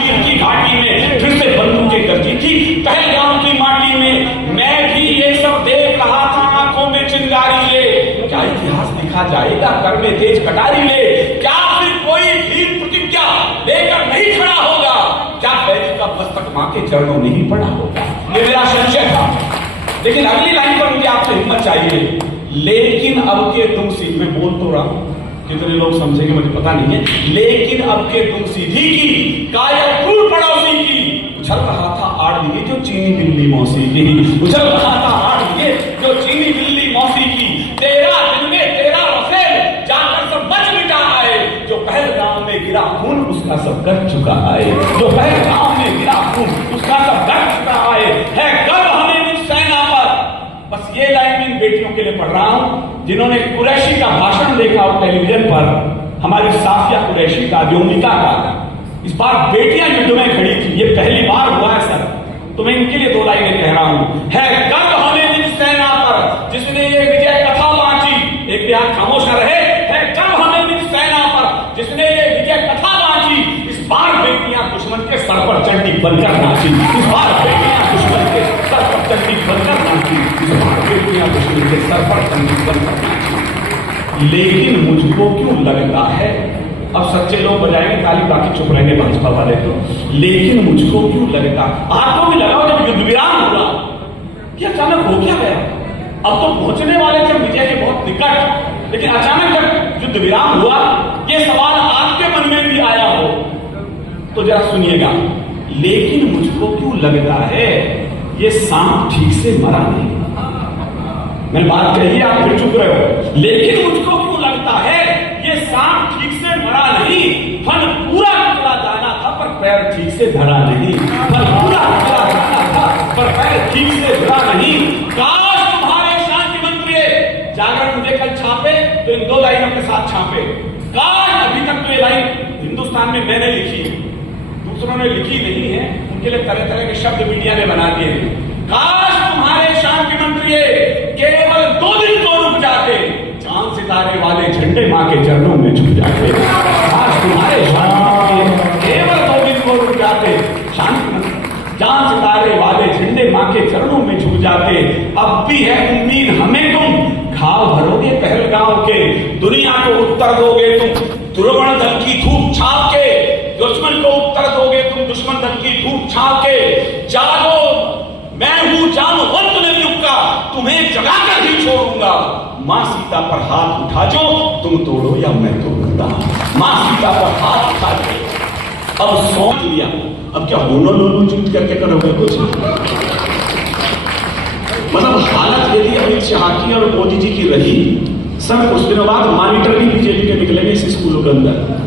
कश्मीर की घाटी में फिर से बंदूकें गरजी थी, पहलगाम की माटी में मैं भी ये सब देख रहा था, आंखों में चिंगारी ले। क्या इतिहास लिखा जाएगा कर में तेज कटारी ले? क्या फिर कोई वीर प्रतिज्ञा लेकर नहीं खड़ा होगा? क्या बैरी का मस्तक मां के चरणों में ही पड़ा होगा? ये मेरा संशय था। लेकिन अगली लाइन पर मुझे आपसे हिम्मत चाहिए। लेकिन अब के तुम सीख में बोल तो रहा हूं, कितने लोग समझेंगे मुझे पता नहीं है। लेकिन अब के तुम सीधी की कायल क्रूर पड़ोसी की उछल रहा था आड़ लिए जो चीनी बिल्ली मौसी की, उछल रहा था आड़ लिए जो चीनी बिल्ली मौसी की। तेरा दिल में तेरा रफेल जाकर सब बच मिटा आए, जो पहलगाम में गिरा खून उसका सब कर चुका आए, जो पहलगाम में गिरा खून उसका सब कर चुका आए। है गर्व हमें इस सेना पर। बस ये लाइन इन बेटियों के लिए पढ़ रहा हूं जिन्होंने कुरैशी का भाषण देखा हो टेलीविजन पर, हमारी साफिया कुरैशी का, व्योमिका का। इस बार बेटियां युद्ध में खड़ी थी, ये पहली बार हुआ है सर, तो मैं इनके लिए दो लाइनें कह रहा हूं। है गर्व हमें इस सेना पर जिसने ये विजय कथा बांची। एक हाथ खामोश रहे। है गर्व हमें इस सेना पर जिसने ये विजय कथा बांची। इस बार बेटियां दुश्मन के सर पर चंडी बनकर नाची, इस बार बेटियां दुश्मन के सर पर चंडी बनकर नाची, इस बार बेटियां दुश्मन के सर पर चंडी बनकर नाची। लेकिन मुझको क्यों लगता है, अब सच्चे लोग बजाएंगे ताली, बाकी चुप रहेंगे भाजपा वाले तो। लेकिन मुझको क्यों लगता, आपको भी लगाओ जब युद्ध विराम हुआ कि अचानक हो क्या गया। अब तो पहुंचने वाले थे विजय के बहुत निकट, लेकिन अचानक जब युद्ध विराम हुआ, ये सवाल आपके मन में भी आया हो तो जरा सुनिएगा। लेकिन मुझको क्यों लगता है ये सांप ठीक से मरा नहीं। मैंने बात कही, आप फिर चुप रहे हो। लेकिन मुझको क्यों लगता है ये सांप ठीक से मरा नहीं। फन पूरा निकला जाना था पर पैर ठीक से धरा नहीं, फन पूरा निकला जाना था पर पैर ठीक से धरा नहीं। काश तुम्हारे शांति मंत्री जागरण मुझे कल छापे तो इन दो लाइनों के साथ छापे। काश अभी तक तो ये लाइन हिंदुस्तान में मैंने लिखी, दूसरों ने लिखी नहीं है, उनके लिए तरह तरह के शब्द मीडिया ने बना दिए। काश तुम्हारे शांति मंत्री केवल 2 दिन को रुक जाते, चांद सितारे वाले झंडे मां के चरणों में झुक जाते। काश तुम्हारे शांति मंत्री केवल 2 दिन को रुक जाते, शांति मंत्री चांद सितारे वाले झंडे मां के चरणों में झुक जाते। अब भी है उम्मीद हमें, तुम घाव भरोगे पहलगाम के, दुनिया को उत्तर दोगे तुम दुर्गुण दल की धूप छाप के, दुश्मन को उत्तर दोगे तुम दुश्मन दल की धूप छाप के। जागो मैं हूं जामवंत युग का, तुम्हें जगाकर ही छोड़ूंगा। मां सीता पर हाथ उठा जो तुम तोड़ो या मैं तोड़ूंगा। मां सीता पर हाथ उठा जो, अब सौंप लिया, अब क्या होनो लोनो जीत करके करोगे कुछ। मतलब हालत यदि अमित शाह की और मोदी जी की रही, सर कुछ दिनों बाद मॉनिटर भी बीजेपी के निकलेंगे इस स्कूलों के अंदर।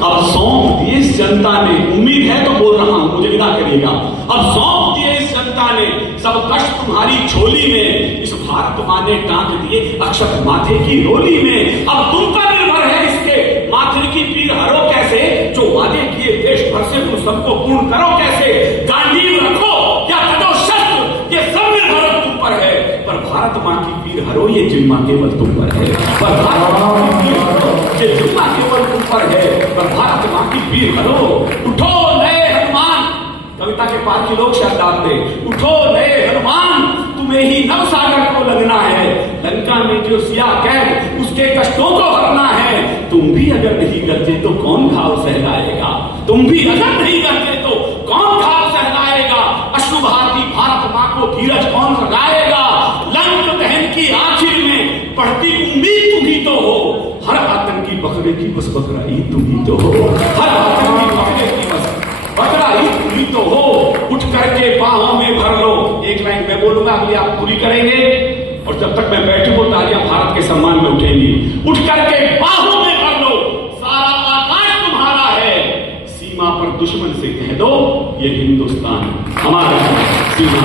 अब सौंप दिए इस जनता ने, उम्मीद है तो बोल रहा हूं, मुझे विदा करिएगा। अब सौंप दिए इस जनता ने सब कष्ट तुम्हारी झोली में, इस भारत मां ने टांग दिए अक्षत माथे की रोली में। अब तुम पर निर्भर है इसके माथे की पीर हरो कैसे, जो वादे किए देश भर से तुम सबको पूर्ण करो कैसे। गांडीव रखो या कटो शस्त्र, ये सब निर्भर तुम पर है, पर भारत मां की पीर हरो ये जिम्मा केवल तुम पर है। पर भारत मां की पीर हरो ये जिम्मा केवल तुम पर है, पर भारत मां की पीर हरो। उठो नए हनुमान, कविता के पार के लोग शब्द आते, उठो नए हनुमान, तुम्हें ही नव सागर को लगना है। लंका में जो सिया कैद उसके कष्टों को हरना है। तुम भी अगर नहीं करते तो कौन घाव सहलाएगा, तुम भी अगर नहीं करते तो कौन घाव सहलाएगा। अश्रु बहाती भारत मां को धीरज कौन जगाएगा। लंक दहन की आखिर में पढ़ती उम्मीद तुम ही तो हो, हर आतंकी बकरे की बस बकरा ही तुम ही तो हो, हर आतंकी बकरे की बस बकरा ही तुम ही तो हो। उठ करके बाहों में भर लो, एक लाइन मैं बोलूंगा अगली आप पूरी करेंगे, और जब तक मैं बैठू वो तालियां भारत के सम्मान में उठेंगी। उठ करके बाहों में भर लो, सारा आकाश तुम्हारा है। सीमा पर दुश्मन से कह दो ये हिंदुस्तान हमारा, सीमा